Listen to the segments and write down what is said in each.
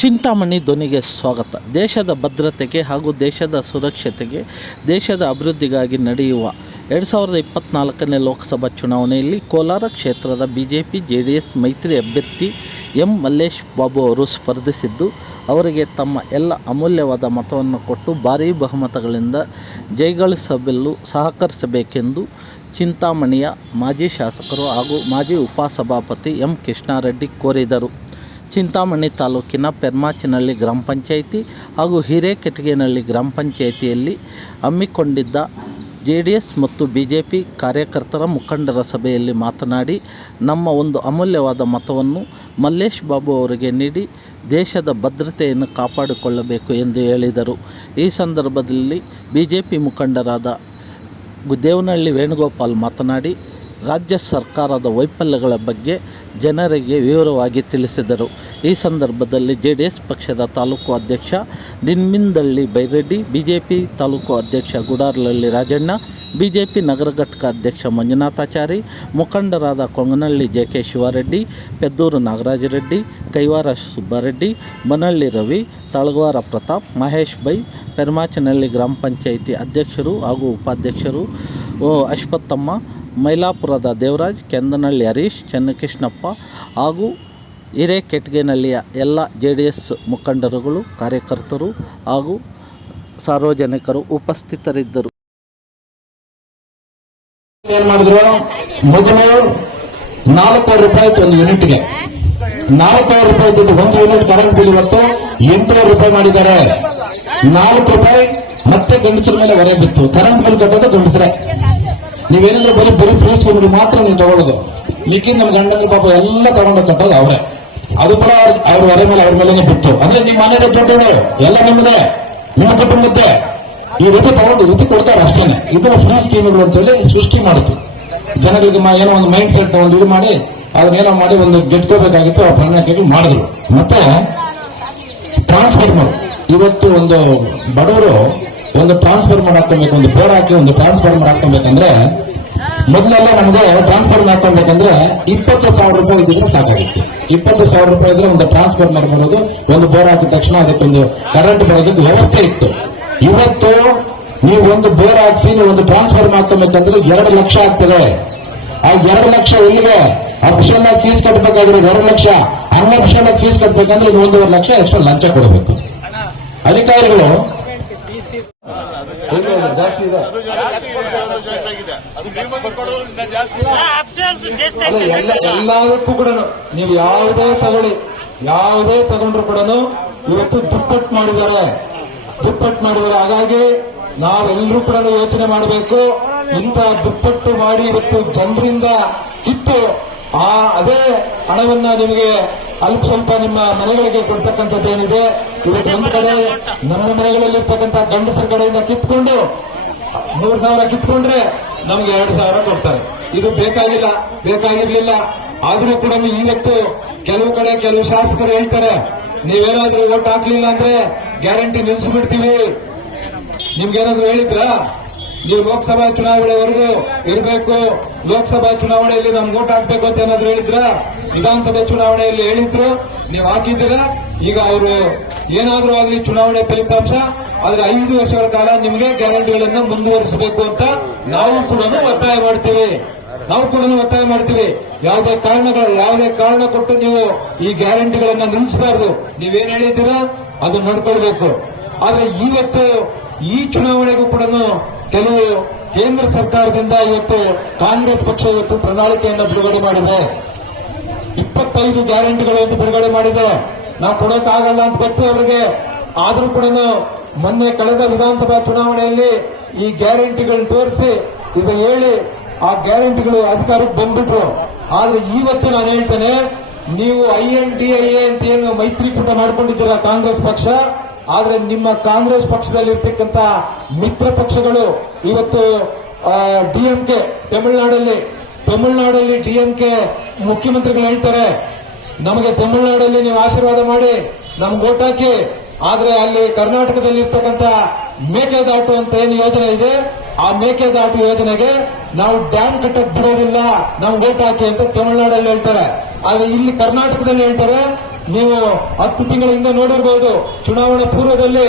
ಚಿಂತಾಮಣಿ ಧ್ವನಿಗೆ ಸ್ವಾಗತ. ದೇಶದ ಭದ್ರತೆಗೆ ಹಾಗೂ ದೇಶದ ಸುರಕ್ಷತೆಗೆ, ದೇಶದ ಅಭಿವೃದ್ಧಿಗಾಗಿ ನಡೆಯುವ 2024ನೇ ಲೋಕಸಭಾ ಚುನಾವಣೆಯಲ್ಲಿ ಕೋಲಾರ ಕ್ಷೇತ್ರದ ಬಿಜೆಪಿ ಜೆಡಿಎಸ್ ಮೈತ್ರಿ ಅಭ್ಯರ್ಥಿ ಎಂ ಮಲ್ಲೇಶ್ ಬಾಬು ಅವರು ಸ್ಪರ್ಧಿಸಿದ್ದು, ಅವರಿಗೆ ತಮ್ಮ ಎಲ್ಲ ಅಮೂಲ್ಯವಾದ ಮತವನ್ನು ಕೊಟ್ಟು ಭಾರೀ ಬಹುಮತಗಳಿಂದ ಜಯಗಳಿಸಲು ಸಹಕರಿಸಬೇಕೆಂದು ಚಿಂತಾಮಣಿಯ ಮಾಜಿ ಶಾಸಕರು ಹಾಗೂ ಮಾಜಿ ಉಪಸಭಾಪತಿ ಎಂ ಕೃಷ್ಣಾರೆಡ್ಡಿ ಕೋರಿದರು. ಚಿಂತಾಮಣಿ ತಾಲೂಕಿನ ಪೆರ್ಮಾಚಿನಹಳ್ಳಿ ಗ್ರಾಮ ಪಂಚಾಯಿತಿ ಹಾಗೂ ಹಿರೇಕೆಟಗೇನಹಳ್ಳಿ ಗ್ರಾಮ ಪಂಚಾಯಿತಿಯಲ್ಲಿ ಹಮ್ಮಿಕೊಂಡಿದ್ದ ಜೆಡಿಎಸ್ ಮತ್ತು ಬಿಜೆಪಿ ಕಾರ್ಯಕರ್ತರ ಮುಖಂಡರ ಸಭೆಯಲ್ಲಿ ಮಾತನಾಡಿ, ನಮ್ಮ ಒಂದು ಅಮೂಲ್ಯವಾದ ಮತವನ್ನು ಮಲ್ಲೇಶ್ ಬಾಬು ಅವರಿಗೆ ನೀಡಿ ದೇಶದ ಭದ್ರತೆಯನ್ನು ಕಾಪಾಡಿಕೊಳ್ಳಬೇಕು ಎಂದು ಹೇಳಿದರು. ಈ ಸಂದರ್ಭದಲ್ಲಿ ಬಿಜೆಪಿ ಮುಖಂಡರಾದ ದೇವನಹಳ್ಳಿ ವೇಣುಗೋಪಾಲ್ ಮಾತನಾಡಿ, ರಾಜ್ಯ ಸರ್ಕಾರದ ವೈಫಲ್ಯಗಳ ಬಗ್ಗೆ ಜನರಿಗೆ ವಿವರವಾಗಿ ತಿಳಿಸಿದರು. ಈ ಸಂದರ್ಭದಲ್ಲಿ ಜೆಡಿಎಸ್ ಪಕ್ಷದ ತಾಲೂಕು ಅಧ್ಯಕ್ಷ ನಿಮ್ಮಿಂದಳ್ಳಿ ಬೈರೆಡ್ಡಿ, ಬಿಜೆಪಿ ತಾಲೂಕು ಅಧ್ಯಕ್ಷ ಗುಡಾರ್ಲಹಳ್ಳಿ ರಾಜಣ್ಣ, ಬಿಜೆಪಿ ನಗರ ಘಟಕ ಅಧ್ಯಕ್ಷ ಮಂಜುನಾಥಾಚಾರಿ, ಮುಖಂಡರಾದ ಕೊಂಗನಹಳ್ಳಿ ಜೆ.ಕೆ. ಶಿವಾರೆಡ್ಡಿ, ಪೆದ್ದೂರು ನಾಗರಾಜರೆಡ್ಡಿ, ಕೈವಾರ ಸುಬ್ಬಾರೆಡ್ಡಿ, ಬನಹಳ್ಳಿ ರವಿ, ತಳಗವಾರ ಪ್ರತಾಪ್, ಮಹೇಶ್ ಬೈ, ಪೆರ್ಮಾಚಿನಹಳ್ಳಿ ಗ್ರಾಮ ಪಂಚಾಯಿತಿ ಅಧ್ಯಕ್ಷರು ಹಾಗೂ ಉಪಾಧ್ಯಕ್ಷರು ಅಶ್ವತ್ಥಮ್ಮ, ಮೈಲಾಪುರದ ದೇವರಾಜ್, ಕೆಂದನಹಳ್ಳಿ ಹರೀಶ್, ಚನ್ನಕೃಷ್ಣಪ್ಪ ಹಾಗೂ ಹಿರೇಕೆಟಗೇನಹಳ್ಳಿಯ ಎಲ್ಲ ಜೆಡಿಎಸ್ ಮುಖಂಡರುಗಳು, ಕಾರ್ಯಕರ್ತರು ಹಾಗೂ ಸಾರ್ವಜನಿಕರು ಉಪಸ್ಥಿತರಿದ್ದರು. ಏನ್ ಮಾಡಿದ್ರು? ಮೊದಲು 4,000 ರೂಪಾಯಿ ಒಂದು ಯೂನಿಟ್ಗೆ 4,000 ರೂಪಾಯಿ ಇದ್ದು ಒಂದು ಯೂನಿಟ್ ಕರೆಂಟ್ ಬಿಲ್ ಇವತ್ತು 800 ರೂಪಾಯಿ ಮಾಡಿದ್ದಾರೆ. 4 ರೂಪಾಯಿ ಮತ್ತೆ ಗಂಡಸರ ಮೇಲೆ ಹೊರೆ ಬಿತ್ತು. ಕರೆಂಟ್ ಬಿಲ್ ಕಟ್ಟೋದು ಗಂಡಸರೇ. ನೀವೇನಿದ್ರೆ ಬರೀ ಫ್ರೀಸ್ ಮಾತ್ರ ನೀವು ತಗೊಳ್ಳೋದು, ಮಿಕ್ಕಿದ ನಮ್ಮ ಗಂಡನ ಪಾಪ ಎಲ್ಲ ತಗೊಂಡು ಕಟ್ಟೋದು ಅವರೇ. ಅದು ಕೂಡ ಅವ್ರ ಹೊರೆ ಮೇಲೆ ಅವ್ರ ಮೇಲೆ ಬಿತ್ತು. ಅಂದ್ರೆ ನಿಮ್ಮ ಮನೆಯ ದುಡ್ಡು ಎಲ್ಲ ನಿಮ್ಮದೇ, ನಿಮ್ಮ ಕುಟುಂಬದ್ದೇ. ಈ ರೀತಿ ತಗೊಂಡು ರೀತಿ ಕೊಡ್ತಾರೆ ಅಷ್ಟೇನೆ. ಇದರ ಫ್ರೀ ಸ್ಕೀಮ್ಗಳು ಅಂತೇಳಿ ಸೃಷ್ಟಿ ಮಾಡಿತು. ಜನಗಳಿಗೆ ಏನೋ ಒಂದು ಮೈಂಡ್ ಸೆಟ್ ಒಂದು ಇದು ಮಾಡಿ ಅದನ್ನೇನೋ ಮಾಡಿ ಒಂದು ಗೆಟ್ಕೋಬೇಕಾಗಿತ್ತು, ಆ ಪ್ರಣಾಳಿಕೆಗಳು ಮಾಡಿದ್ರು. ಮತ್ತೆ ಟ್ರಾನ್ಸ್ಫಾರ್ಮರ್, ಇವತ್ತು ಒಂದು ಬಡವರು ಒಂದು ಟ್ರಾನ್ಸ್ಫಾರ್ಮರ್ ಹಾಕೊಬೇಕು, ಒಂದು ಬೋರ್ ಹಾಕಿ ಒಂದು ಟ್ರಾನ್ಸ್ಫಾರ್ಮರ್ ಹಾಕೊಬೇಕಂದ್ರೆ ಮೊದಲೆಲ್ಲ ನಮಗೆ ಟ್ರಾನ್ಸ್ಫಾರ್ಮರ್ ಹಾಕೊಬೇಕಂದ್ರೆ 20,000 ರೂಪಾಯಿ ಇದ್ರೆ ಸಾಕಾಗಿತ್ತು. 20,000 ರೂಪಾಯಿ ಇದ್ರೆ ಒಂದು ಟ್ರಾನ್ಸ್ಫಾರ್ಮರ್ ಬರೋದು, ಒಂದು ಬೋರ್ ಹಾಕಿದ ತಕ್ಷಣ ಅದಕ್ಕೊಂದು ಕರೆಂಟ್ ಬರೋದಕ್ಕೆ ವ್ಯವಸ್ಥೆ ಇತ್ತು. ಇವತ್ತು ನೀವು ಒಂದು ಬೋರ್ ಹಾಕಿಸಿ ನೀವು ಒಂದು ಟ್ರಾನ್ಸ್ಫಾರ್ಮರ್ ಹಾಕೊಬೇಕಂದ್ರೆ 2 ಲಕ್ಷ ಆಗ್ತದೆ. ಆ 2 ಲಕ್ಷ ಇಲ್ಲಿಗೆ ಅಫಿಷಿಯಲ್ ಆಗಿ ಫೀಸ್ ಕಟ್ಟಬೇಕಾಗಿರೋ 2 ಲಕ್ಷ, ಅನ್ಅಫಿಷಿಯಲ್ ಆಗಿ ಫೀಸ್ ಕಟ್ಟಬೇಕಂದ್ರೆ 1.5 ಲಕ್ಷ ಎಕ್ಸ್ಟ್ರಾ ಲಂಚ ಕೊಡಬೇಕು. ಅಧಿಕಾರಿಗಳು ಎಲ್ಲದಕ್ಕೂ ಕೂಡ ನೀವು ಯಾವುದೇ ತಗೊಂಡ್ರು ಕೂಡ ಇವತ್ತು ದುಪ್ಪಟ್ಟು ಮಾಡಿದ್ದಾರೆ. ಹಾಗಾಗಿ ನಾವೆಲ್ಲರೂ ಕೂಡ ಯೋಚನೆ ಮಾಡಬೇಕು. ಇಂಥ ದುಪ್ಪಟ್ಟು ಮಾಡಿ ಇವತ್ತು ಜನರಿಂದ ಕಿತ್ತು ಅದೇ ಹಣವನ್ನ ನಿಮಗೆ ಅಲ್ಪ ಸ್ವಲ್ಪ ನಿಮ್ಮ ಮನೆಗಳಿಗೆ ಕೊಡ್ತಕ್ಕಂಥದ್ದೇನಿದೆ, ಇವತ್ತು ಒಂದು ಕಡೆ ನಮ್ಮ ಮನೆಗಳಲ್ಲಿರ್ತಕ್ಕಂಥ ಗಂಡಸರ ಕಡೆಯಿಂದ ಕಿತ್ಕೊಂಡು 3,000 ಕಿತ್ಕೊಂಡ್ರೆ ನಮ್ಗೆ 2,000 ಕೊಡ್ತಾರೆ. ಇದು ಬೇಕಾಗಿರ್ಲಿಲ್ಲ. ಆದ್ರೂ ಕೂಡ ಇವತ್ತು ಕೆಲವು ಶಾಸಕರು ಹೇಳ್ತಾರೆ, ನೀವೇನಾದ್ರೂ ಓಟ್ ಹಾಕ್ಲಿಲ್ಲ ಅಂದ್ರೆ ಗ್ಯಾರಂಟಿ ನಿಲ್ಲಿಸ್ಬಿಡ್ತೀವಿ. ನಿಮ್ಗೇನಾದ್ರೂ ಹೇಳಿದ್ರಾ? ನೀವು ಲೋಕಸಭಾ ಚುನಾವಣೆವರೆಗೂ ಇರಬೇಕು, ಲೋಕಸಭಾ ಚುನಾವಣೆಯಲ್ಲಿ ನಮ್ಗೆ ಓಟ್ ಹಾಕ್ಬೇಕು ಅಂತ ಏನಾದ್ರು ಹೇಳಿದ್ರ? ವಿಧಾನಸಭೆ ಚುನಾವಣೆಯಲ್ಲಿ ಹೇಳಿದ್ರು, ನೀವು ಹಾಕಿದ್ದೀರಾ. ಈಗ ಅವರು ಏನಾದ್ರೂ ಆಗಲಿ ಚುನಾವಣೆ ಫಲಿತಾಂಶ ಆದ್ರೆ 5 ವರ್ಷಗಳ ಕಾಲ ನಿಮಗೆ ಗ್ಯಾರಂಟಿಗಳನ್ನ ಮುಂದುವರಿಸಬೇಕು ಅಂತ ನಾವು ಕೂಡ ಒತ್ತಾಯ ಮಾಡ್ತೀವಿ. ಯಾವುದೇ ಕಾರಣ ಕೊಟ್ಟು ನೀವು ಈ ಗ್ಯಾರಂಟಿಗಳನ್ನ ನಿಲ್ಲಿಸಬಾರ್ದು. ನೀವೇನ್ ಹೇಳಿದ್ದೀರಾ ಅದು ನಡ್ಕೊಳ್ಬೇಕು. ಆದ್ರೆ ಇವತ್ತು ಈ ಚುನಾವಣೆಗೂ ಕೂಡ ಕೆಲವು ಕೇಂದ್ರ ಸರ್ಕಾರದಿಂದ ಇವತ್ತು ಕಾಂಗ್ರೆಸ್ ಪಕ್ಷ ಇವತ್ತು ಪ್ರಣಾಳಿಕೆಯನ್ನು ಬಿಡುಗಡೆ ಮಾಡಿದೆ. 25 ಗ್ಯಾರಂಟಿಗಳು ಎಂದು ಬಿಡುಗಡೆ ಮಾಡಿದೆ. ನಾವು ಕೊಡೋಕ್ಕಾಗಲ್ಲ ಅಂತ ಗೊತ್ತು ಅವರಿಗೆ. ಆದ್ರೂ ಕೂಡ ಮೊನ್ನೆ ಕಳೆದ ವಿಧಾನಸಭಾ ಚುನಾವಣೆಯಲ್ಲಿ ಈ ಗ್ಯಾರಂಟಿಗಳು ತೋರಿಸಿ ಈಗ ಹೇಳಿ ಆ ಗ್ಯಾರಂಟಿಗಳು ಅಧಿಕಾರಕ್ಕೆ ಬಂದ್ಬಿಟ್ರು. ಆದ್ರೆ ಇವತ್ತು ನಾನು ಹೇಳ್ತೇನೆ, ನೀವು INDIA ಅಂತ ಏನು ಮೈತ್ರಿಕೂಟ ಮಾಡ್ಕೊಂಡಿದ್ದೀರಾ ಕಾಂಗ್ರೆಸ್ ಪಕ್ಷ, ಆದ್ರೆ ನಿಮ್ಮ ಕಾಂಗ್ರೆಸ್ ಪಕ್ಷದಲ್ಲಿರ್ತಕ್ಕಂಥ ಮಿತ್ರ ಪಕ್ಷಗಳು ಇವತ್ತು DMK ತಮಿಳುನಾಡಲ್ಲಿ DMK ಮುಖ್ಯಮಂತ್ರಿಗಳು ಹೇಳ್ತಾರೆ, ನಮಗೆ ತಮಿಳುನಾಡಲ್ಲಿ ನೀವು ಆಶೀರ್ವಾದ ಮಾಡಿ ನಮ್ಗೆ ಓಟ್ ಹಾಕಿ, ಆದ್ರೆ ಅಲ್ಲಿ ಕರ್ನಾಟಕದಲ್ಲಿ ಇರ್ತಕ್ಕಂಥ ಮೇಕೆದಾಟು ಅಂತ ಏನು ಯೋಜನೆ ಇದೆ, ಆ ಮೇಕೆದಾಟು ಯೋಜನೆಗೆ ನಾವು ಡ್ಯಾಮ್ ಕಟ್ಟಕ್ ಬಿಡೋದಿಲ್ಲ, ನಮ್ಗೆ ಓಟ್ ಹಾಕಿ ಅಂತ ತಮಿಳುನಾಡಲ್ಲಿ ಹೇಳ್ತಾರೆ. ಆದ್ರೆ ಇಲ್ಲಿ ಕರ್ನಾಟಕದಲ್ಲಿ ಹೇಳ್ತಾರೆ, ನೀವು 10 ತಿಂಗಳ ಹಿಂದೆ ನೋಡಿರ್ಬೋದು, ಚುನಾವಣಾ ಪೂರ್ವದಲ್ಲಿ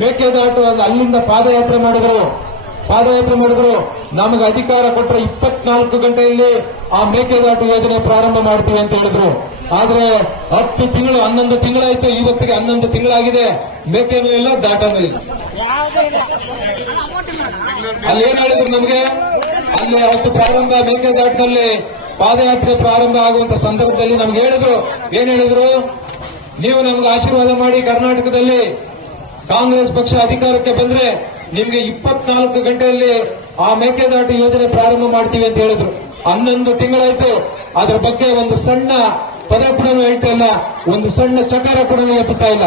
ಮೇಕೆದಾಟು ಅಲ್ಲಿಂದ ಪಾದಯಾತ್ರೆ ಮಾಡಿದ್ರು. ನಮಗೆ ಅಧಿಕಾರ ಕೊಟ್ಟರೆ 24 ಗಂಟೆಯಲ್ಲಿ ಆ ಮೇಕೆದಾಟು ಯೋಜನೆ ಪ್ರಾರಂಭ ಮಾಡ್ತೀವಿ ಅಂತ ಹೇಳಿದ್ರು. ಆದ್ರೆ 10 ತಿಂಗಳು 11 ತಿಂಗಳಾಯ್ತು, ಇವತ್ತಿಗೆ 11 ತಿಂಗಳಾಗಿದೆ, ಮೇಕೆನೂ ಇಲ್ಲ, ದಾಟನೂ ಇಲ್ಲ. ಅಲ್ಲಿ ಏನ್ ಹೇಳಿದ್ರು ನಮಗೆ? ಅಲ್ಲಿ ಅವತ್ತು ಪ್ರಾರಂಭ ಮೇಕೆದಾಟಿನಲ್ಲಿ ಪಾದಯಾತ್ರೆ ಪ್ರಾರಂಭ ಆಗುವಂತ ಸಂದರ್ಭದಲ್ಲಿ ನಮ್ಗೆ ಹೇಳಿದ್ರು, ಏನ್ ಹೇಳಿದ್ರು? ನೀವು ನಮ್ಗೆ ಆಶೀರ್ವಾದ ಮಾಡಿ ಕರ್ನಾಟಕದಲ್ಲಿ ಕಾಂಗ್ರೆಸ್ ಪಕ್ಷ ಅಧಿಕಾರಕ್ಕೆ ಬಂದ್ರೆ ನಿಮ್ಗೆ 24 ಗಂಟೆಯಲ್ಲಿ ಆ ಮೇಕೆದಾಟು ಯೋಜನೆ ಪ್ರಾರಂಭ ಮಾಡ್ತೀವಿ ಅಂತ ಹೇಳಿದ್ರು. 11 ತಿಂಗಳಾಯ್ತು, ಅದರ ಬಗ್ಗೆ ಒಂದು ಸಣ್ಣ ಪದ ಕೂಡ ಹೇಳ್ತಾ ಇಲ್ಲ, ಒಂದು ಸಣ್ಣ ಚಕಾರ ಕೂಡ ಎತ್ತುತ್ತಾ ಇಲ್ಲ.